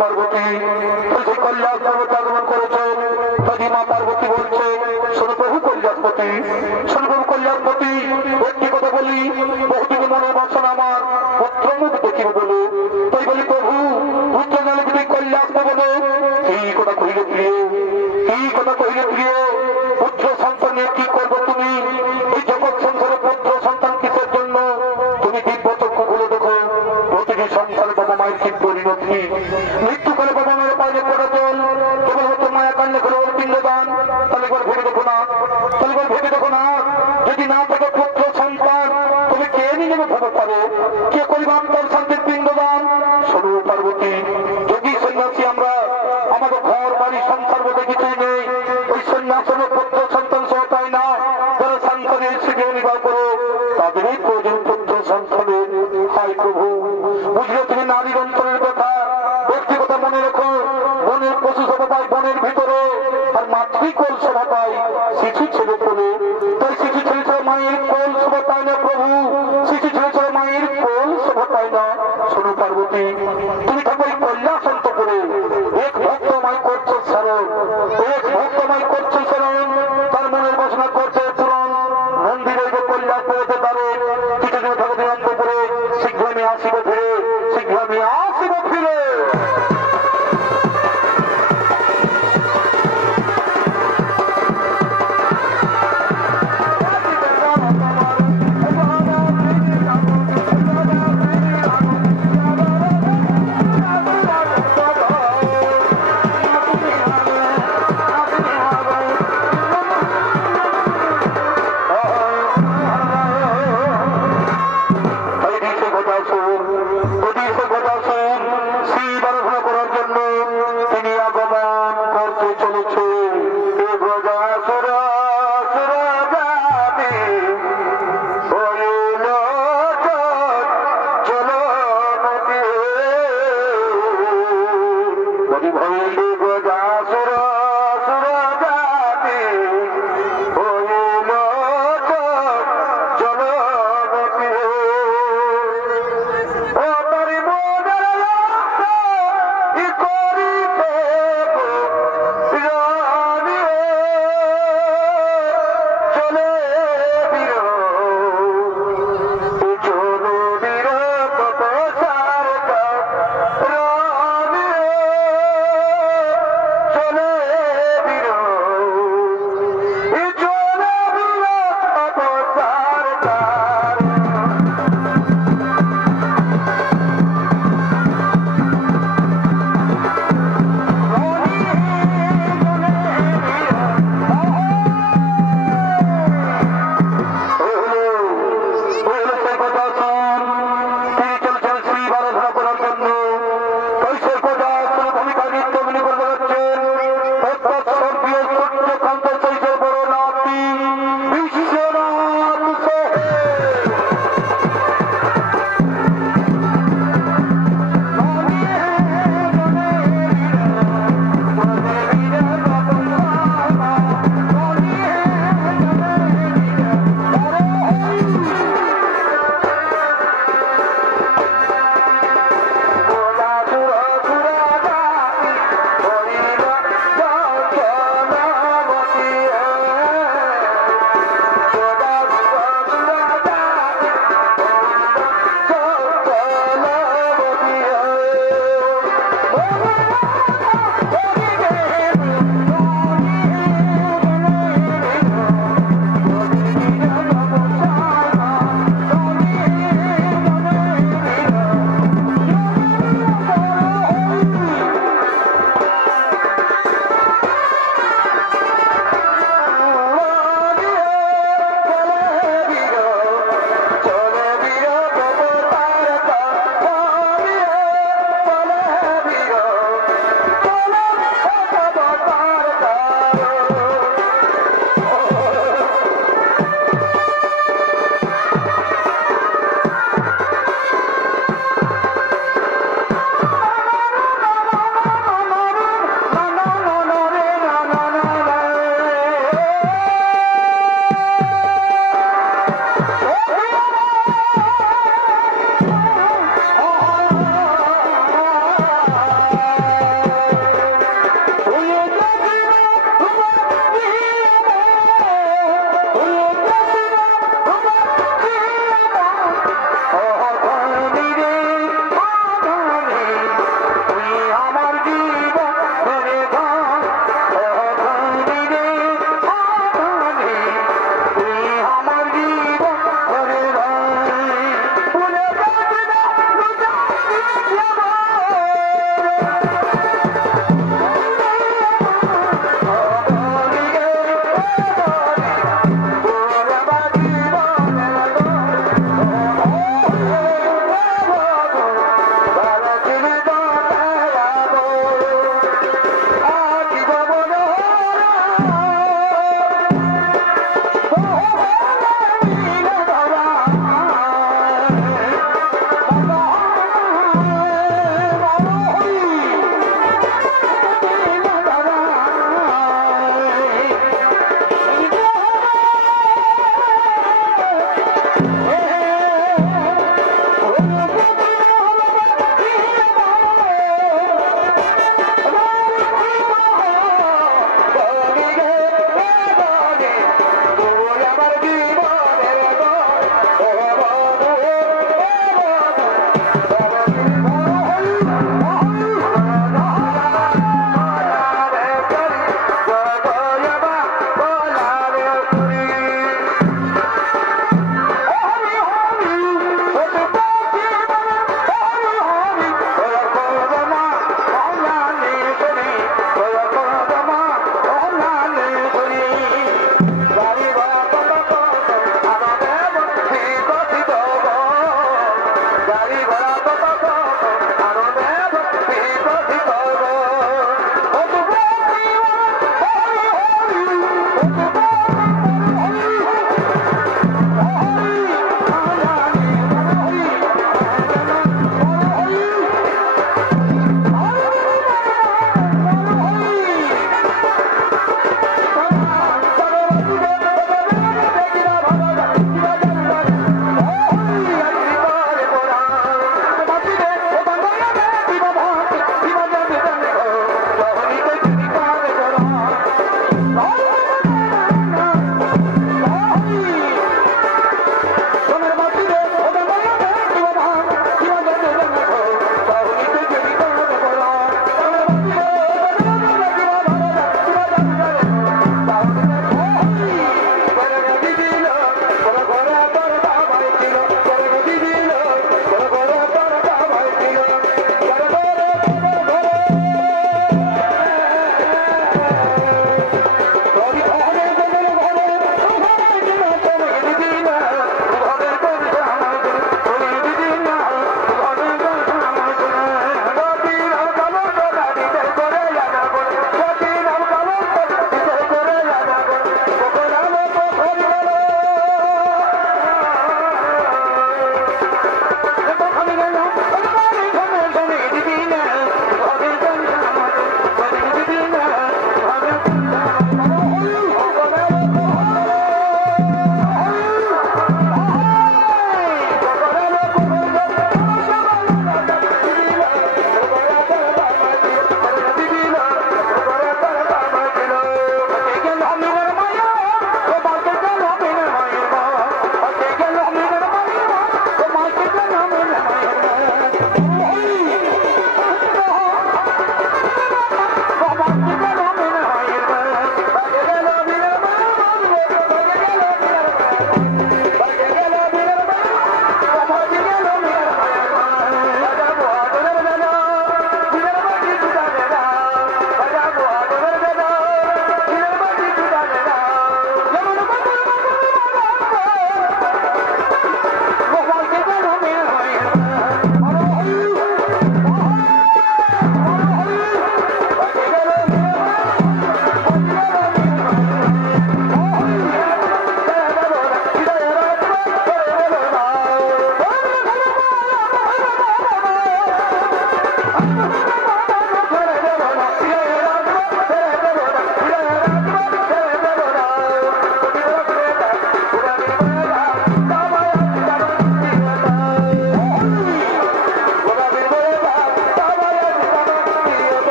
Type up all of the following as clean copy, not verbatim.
পার্বতী বলছে কল্যাণ পর্বত আগমন করেছে। তখন মা পার্বতী বলছে শোনো প্রভু কল্যাণপতি, শোনো প্রভু কল্যাণপতি, একটি কথা বলি, বহুদিন মনে বাসন আমার পুত্র মুখ দেখিব বলে, তাই বলি প্রভু পুত্র নালে তুমি কল্যাণ বলে। এই কথা কহিলে প্রিয়, এই কথা কহিলে প্রিয়, পুত্র সন্তান নিয়ে কি করবো তুমি? এই জগৎ সংসারে পুত্র সন্তান কিসের জন্য? তুমি দিব্য চক্ষু খুলে দেখো, প্রতিটি সংসারে বাবা মায়ের কি পরিণতি। মৃত্যুকালে বাবা মায়ের পাইলে পড়া জল, কেবলমাত্র মায়া কান্নে করে ওর পিণ্ডদান। তাহলে একবার ভেবে দেখো না, তাহলে একবার ভেবে দেখো না, যদি না থাকে পুত্র সন্তান তুমি কে নিয়ে ভাবে পারো? কে করিব আত্মার শান্তির পিণ্ডদান? শোনো পার্বতী, যদি সন্ন্যাসী আমরা, আমাদের ঘর বাড়ি সংসার বলতে কিছুই নেই, ওই সন্ন্যাস হল পুত্র সন্তান সহ তাই না। যারা সন্তানের শিখে নির্বাহ করো তাদেরই প্রয়োজন পুত্র সন্তানের। হায় প্রভু, বুঝলে তুমি নারীর অন্তরের কথা, ব্যক্তিগত মনে রেখো। বনের পশু সভা পাই বনের ভিতরে, আর মাতৃকোল সভা পাই শিশু ছেলে কোলে। তাই শিশু ছেলে ছেলে মায়ের কোল শোভা পায় না প্রভু, শিশু ছেলে ছেলে মায়ের কোল শোভা পায় না। শোনো পার্বতী, তুমি থাকো এই কল্যাণন্ত করে, এক ভক্তমায় করছো স্মরণ, এক ভক্তমায় করছো স্মরণ, তার মনের বাসনা করছে পূরণ। মন্দিরে যে কল্যাণ পেতে পারে, কিছুদিন থাকো বিলম্ব করে, শীঘ্র আমি আসিব ফিরে, শীঘ্র আমি আসিব ফিরে।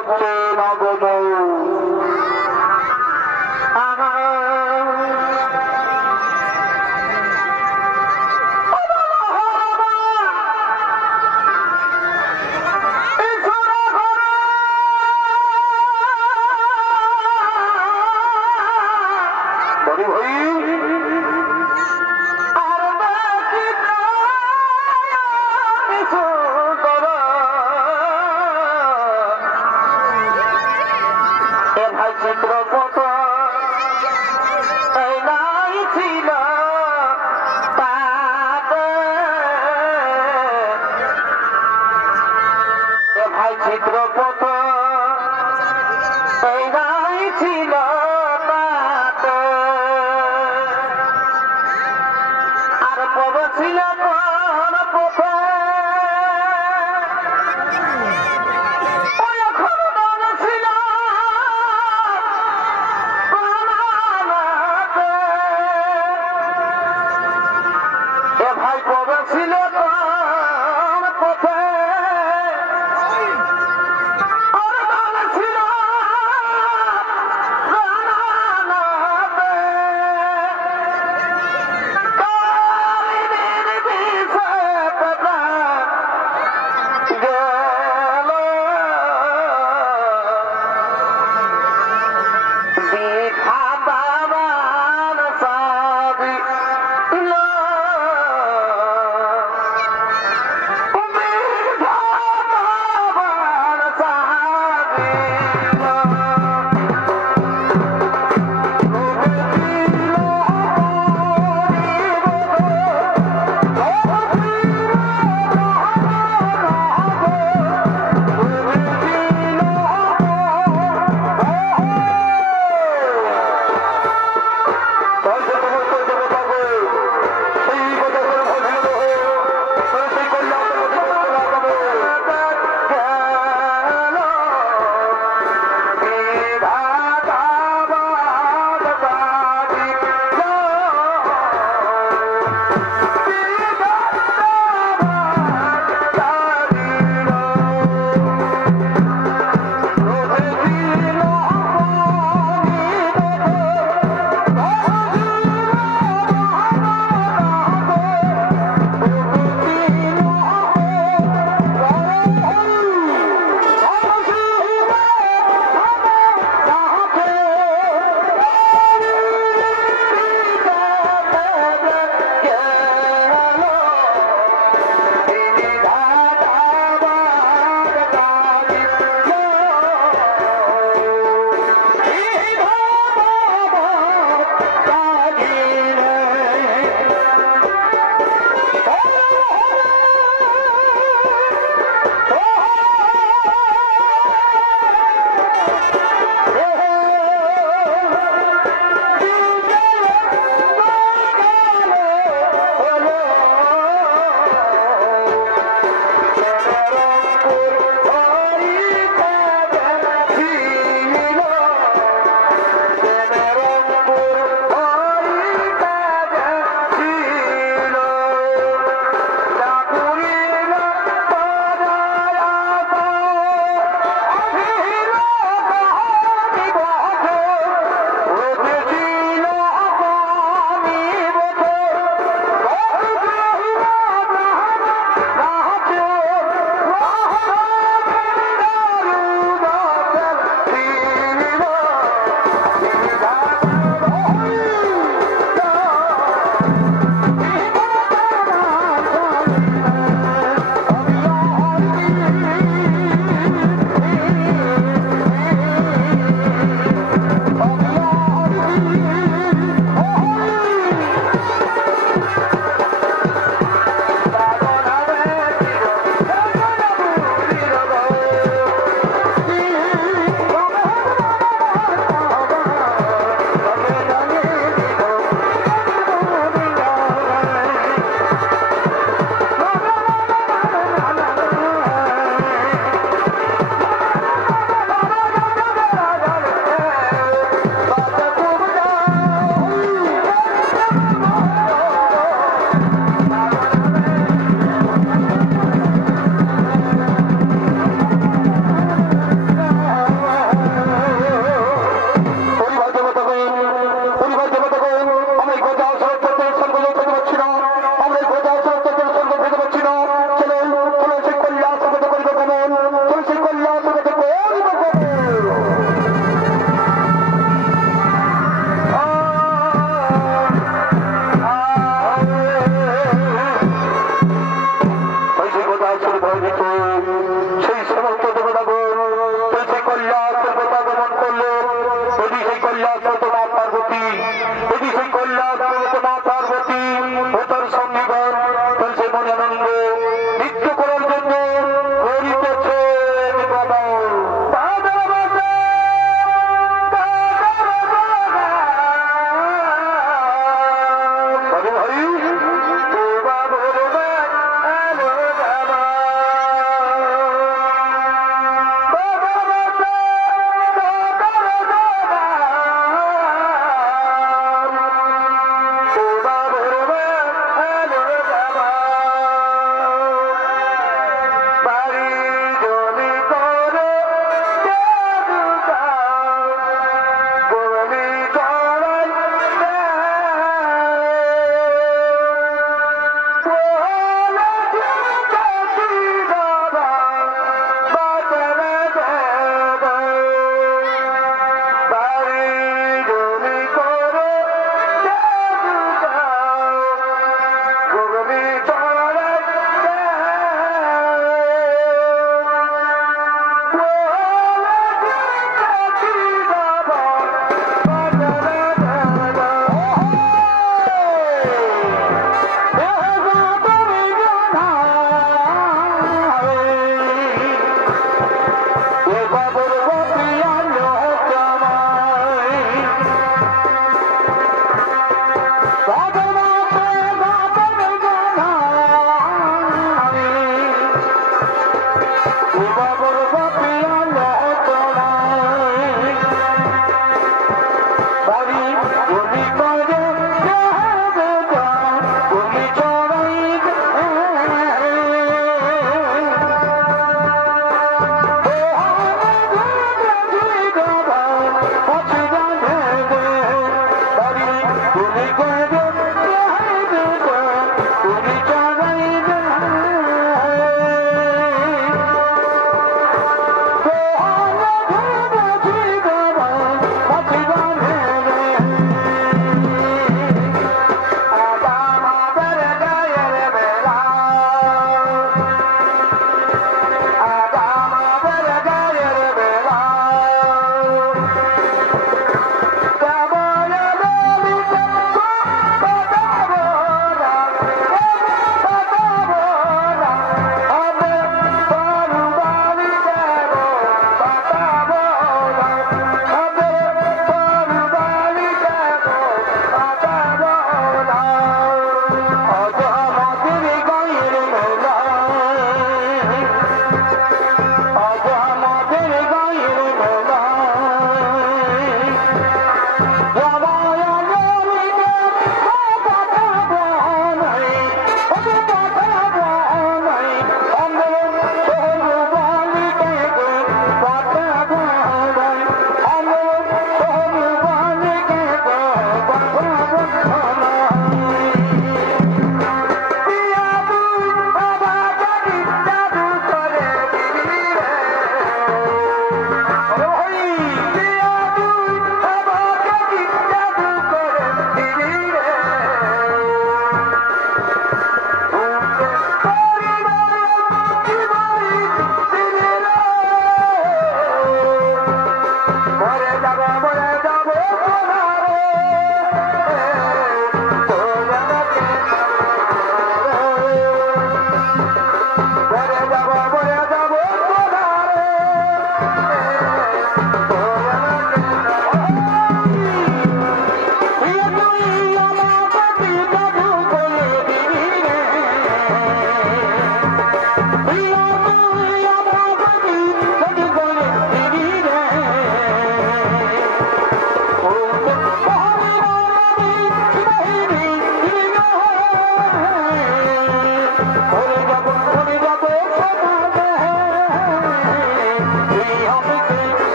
হচ্ছে না গো চিত্রপট ছিল আর পদ ছিল পথে ছিল এ ভাই পদ ছিল পথে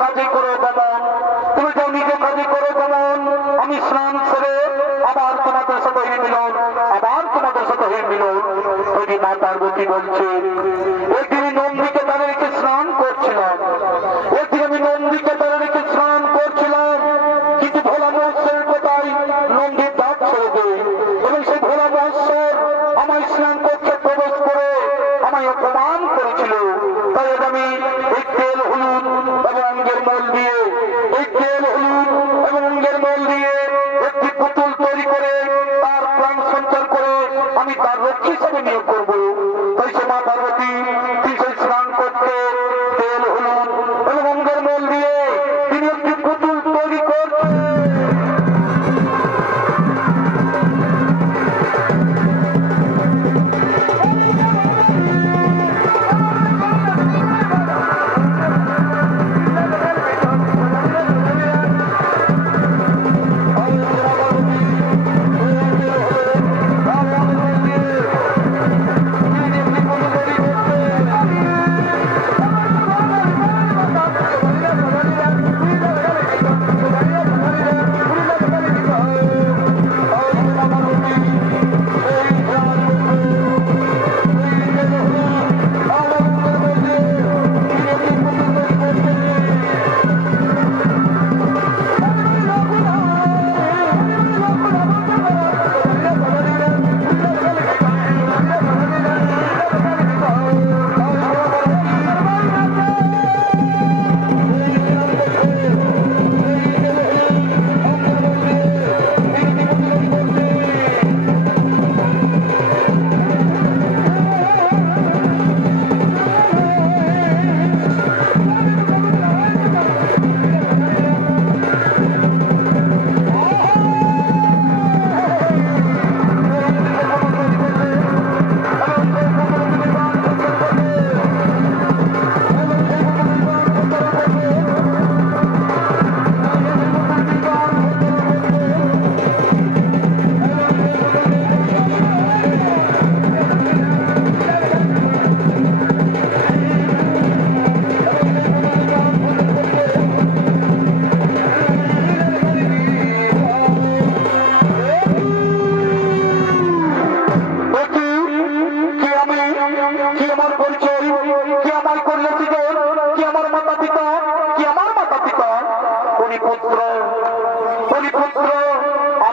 কাজে করো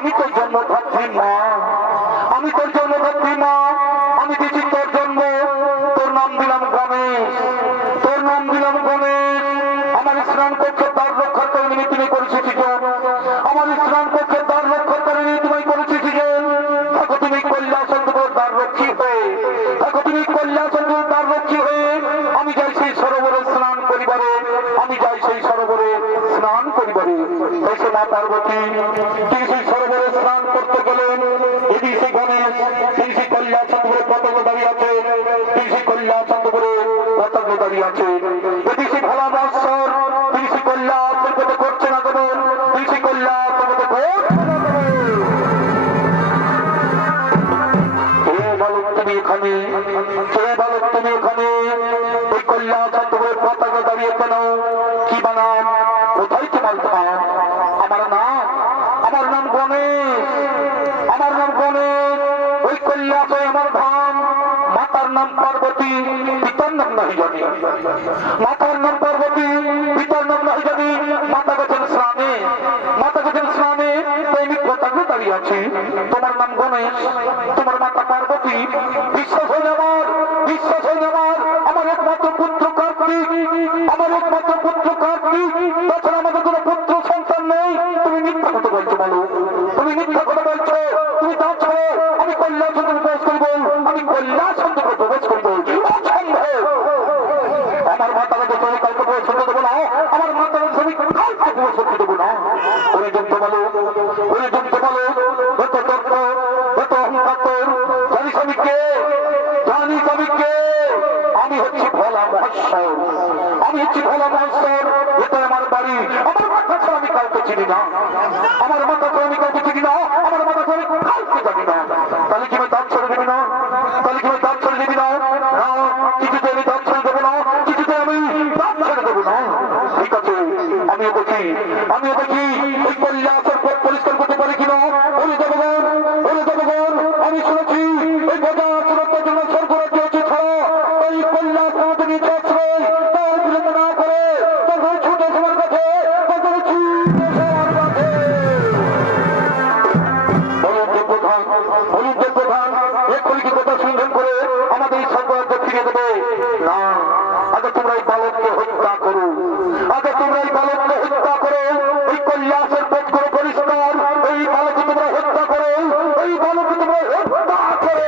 আমি তোর জন্মদাত্রী মা, আমি তোর জন্মদাত্রী মা, আমি দিচ্ছি তোর জন্ম, তোর নাম দিলাম গণেশ, তোর নাম দিলাম গণেশ। আমার স্নান কক্ষের দ্বার রক্ষার কারণে তুমি করেছিস সৃজন, আমার স্নান কক্ষের দ্বার রক্ষার কারণে তুমি করেছিস সৃজন। থাকো তুমি কৈলাসচন্দ্র দ্বার রক্ষী হয়ে, থাকো তুমি কৈলাসচন্দ্র দ্বার রক্ষী হয়ে। আমি যাই সেই সরোবরে স্নান করিবারে, আমি যাই সেই সরোবরে স্নান করিবারে। এসে মা পার্বতী তিনি সেই সরোবরে স্নান করতে গেলেন। এদিকে সেই গণেশ তিনি সেই কৈলাসচন্দ্রের পতাকা দাঁড়িয়ে আছে, তিনি সেই কৈলাসচন্দ্রের পতাকা দাঁড়িয়ে আছে। এদিকে সেই ভোলা বাৎসর তিনি সেই কৈলাসের পথে করছে না কেমন, তিনি সেই কৈলাসের পথে করছে না তুমি এখানে, কে বালক তুমি এখানে? ওই কৈলাসচন্দ্রের পতাকা দাঁড়িয়ে কেন? কি বানাম? কোথায় তোমার ধাম? আমার নাম গণেশ, আমার নাম গণেশ। ওই কৈলাসে আমার ধাম। মাতার নাম পার্বতী, পিতার নাম নাহি জানি, মাতার নাম পার্বতী, পিতার নাম নাহি জানি। মাতা গেছেন স্নানে, মাতা গেছেন স্নানে, তাই আমি পতাকা দাঁড়িয়ে আছি। তোমার নাম গণেশ, তোমার মাতা পার্বতী। বিশ্বাস হয়ে আমার, বিশ্বাস হয়ে আমার, আমার একমাত্র পুত্র কার্তিক, আমার একমাত্র পুত্র কার্তিক। তাছাড়া আমাদের কোনো পুত্র সন্তান নেই। তুমি মিথ্যা কথা বলছো বলো, তুমি মিথ্যা কথা বলছো। তুমি যাচ্ছো আমি কৈলাসচন্দ্র প্রবেশ করিব, আমি কৈলাসচন্দ্র প্রবেশ করিব, অসম্ভব। আমার মাতাকে তো তুমি কাউকে প্রবেশ করতে দেবো না, আমার মাতাকে তুমি কাউকে প্রবেশ করতে দেবো না। ওই যুদ্ধ বলো, ওই যুদ্ধ বলো, যত তর্ক, যত অহংকার, জানিস আমি কে? জানিস আমি কে? আমি হচ্ছি ভোলা মহেশ্বর, আমি হচ্ছি ভোলা মহেশ্বর। এটা আমার বাড়ি, আমার মাথা ছাড়া আমি কাউকে চিনি না, আমার মাথা ছাড়া আমি কাউকে চিনি না, আমার মাথা ছাড়া আমি কাউকে জানি না। তাহলে কি আমি দাঁত ছেড়ে দেবি না? তাহলে কি আমি দাঁত ছেড়ে দেবি না? না, কিছুতে আমি দাঁত ছেড়ে দেবো না, কিছুতে আমি দাঁত ছেড়ে দেবো না। ঠিক আছে, আমিও দেখি, আমিও দেখি ওই কৈলাসের পথ পরিষ্কার করতে পারি কিনা। ওরে দেবগণ, ওরে দেবগণ, আমি শুনেছি ওই গজা সুরক্ষার জন্য স্বর্গরাজ্য হচ্ছে ছাড়া ওই কৈলাস আমাদের নিচে আশ্রয়, তাও বিলম্ব না করে তখন ছুটে সবার কাছে, তখন ছুটে সবার কাছে। বলুন যে প্রধান, বলুন যে প্রধান, এক্ষুনি কি কথা সন্ধান করে আমাদের এই স্বর্গরাজ্য ফিরিয়ে দেবে? না, আগে তোমরা এই বালককে হত্যা করো, আগে তোমরা এই বালককে হত্যা করো। এই কৈলাসের পথ করো পরিষ্কার, এই বালককে তোমরা হত্যা করো, এই বালককে তোমরা হত্যা করো।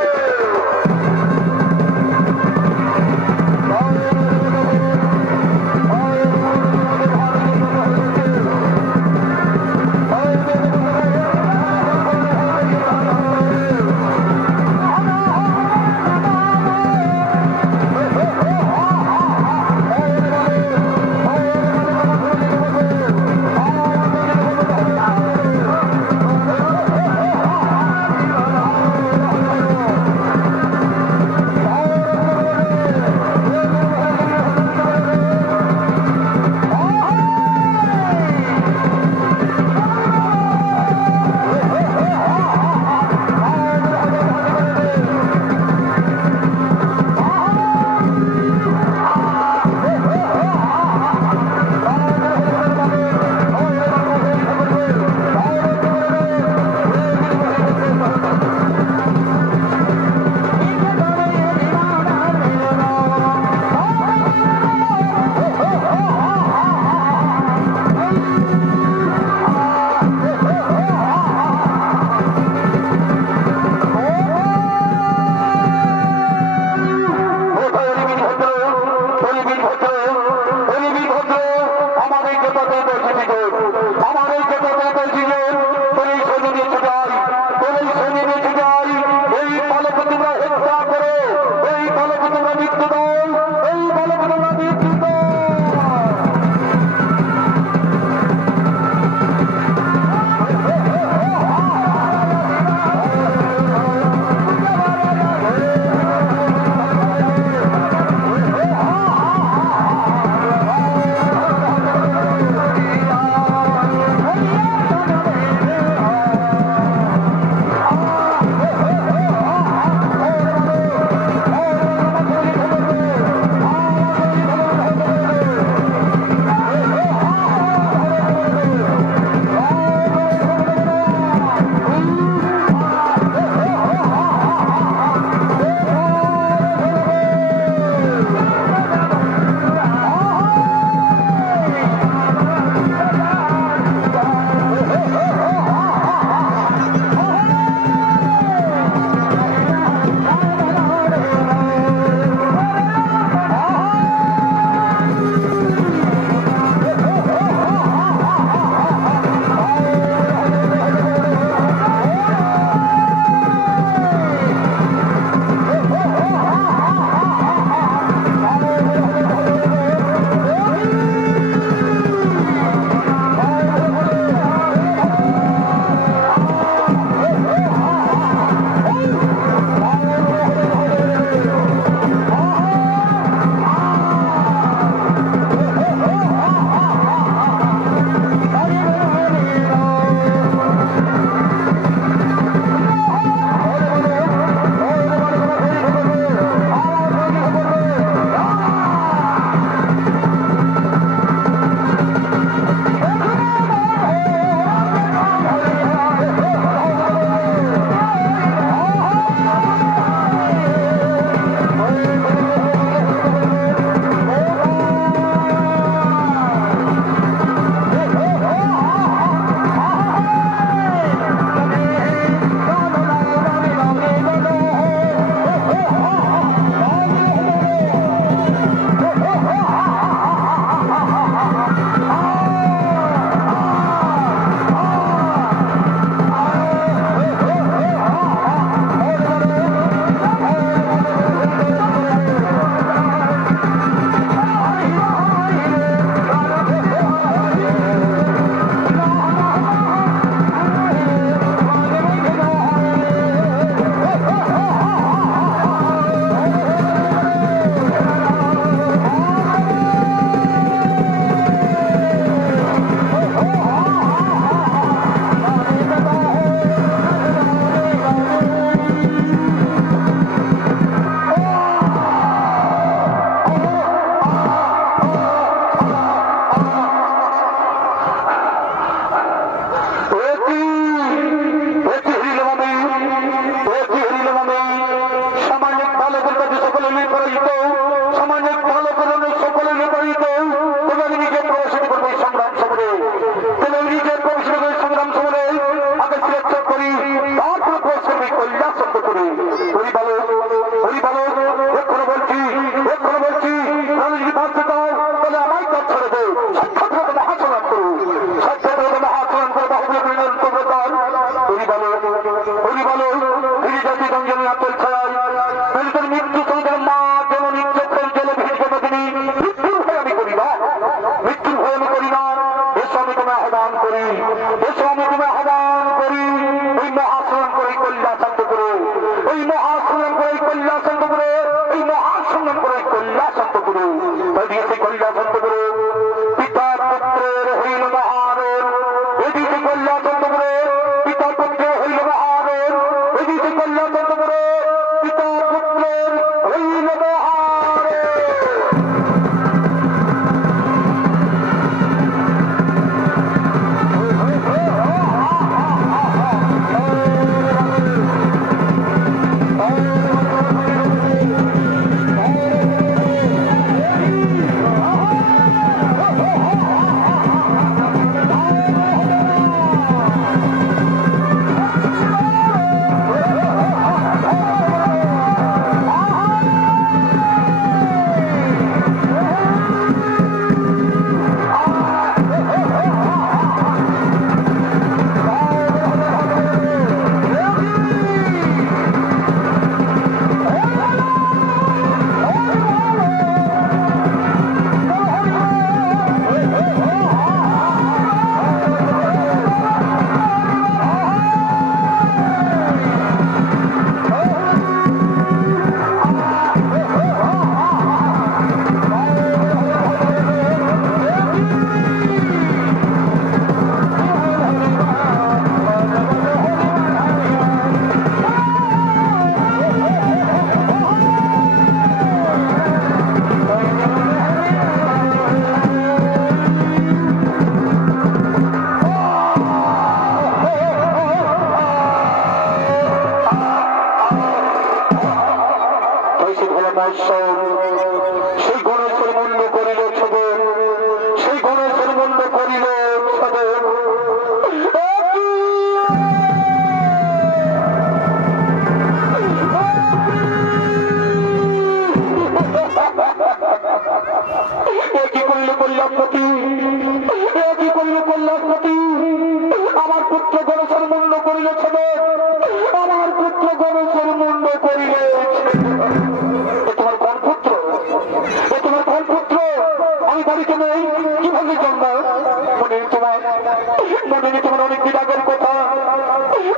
মনে তোমার অনেক বিরাগের কথা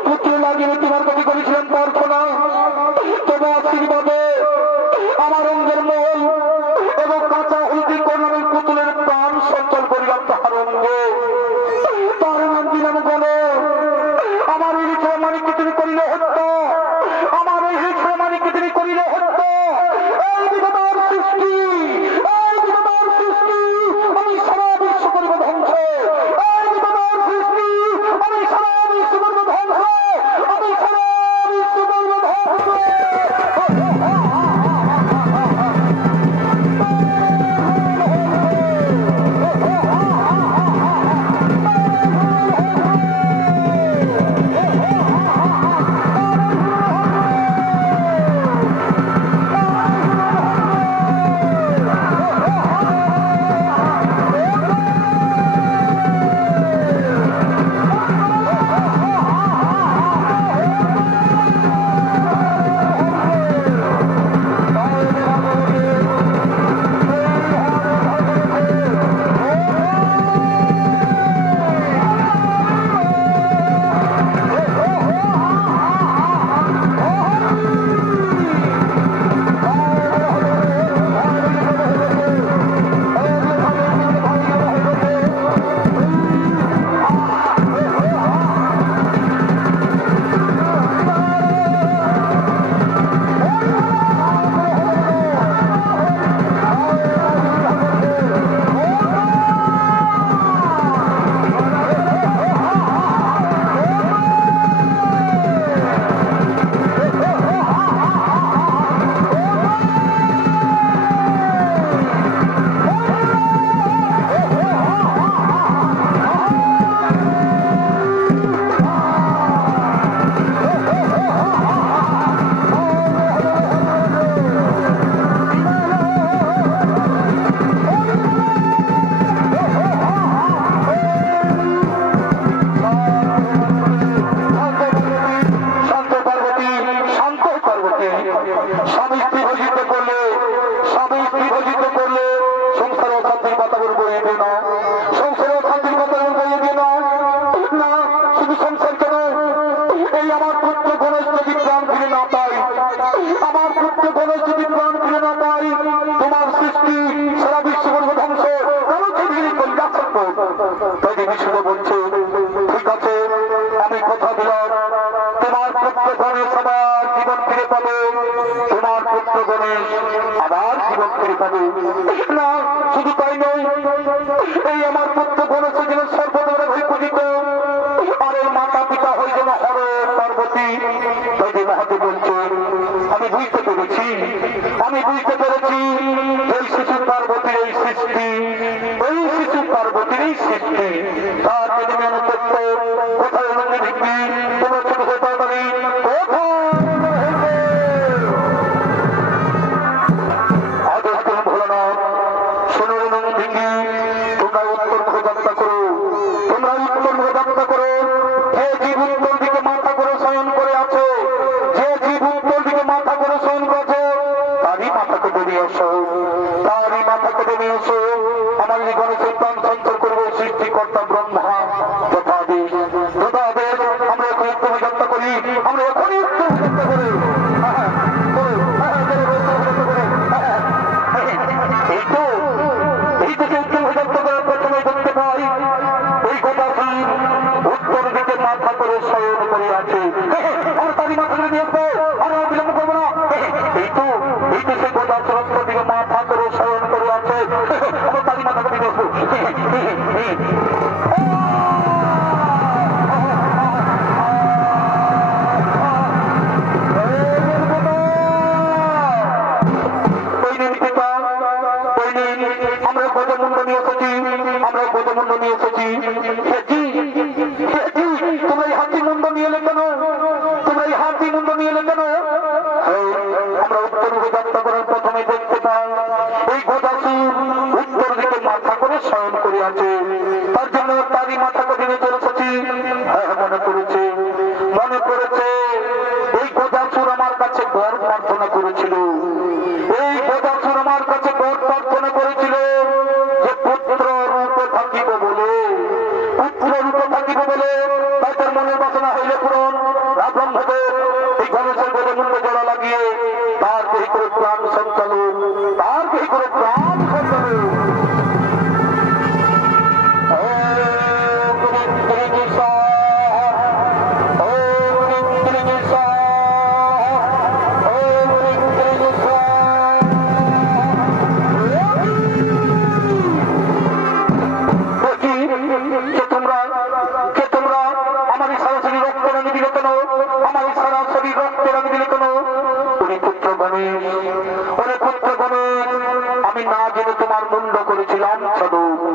পুত্র লাগিয়ে তোমার কাছে করেছিলাম প্রার্থনা তবে আশীর্বাদে আমার অঙ্গের মল এবং কাঁচা হলদি করলাম পুতুলের প্রাণ সঞ্চল করিলাম তাহার অঙ্গ তার নাম দিলাম গণ আমার এই ছেলে মানিককে তুমি করিলে হত্যা আমার এই ছেলে মানিককে তুমি করিলে হত্যা এই বিধাতার সৃষ্টি এই বিধাতার সৃষ্টি আমি সারা বিশ্ব করব ধ্বংস এই বিধাতার সৃষ্টি আমি সারা বিশ্ব করব ধ্বংস আমি সারা বিশ্ব করব ধ্বংস মাথা করে শয়ন করে আছে তালি মাথা করে করেছিলাম সাধু।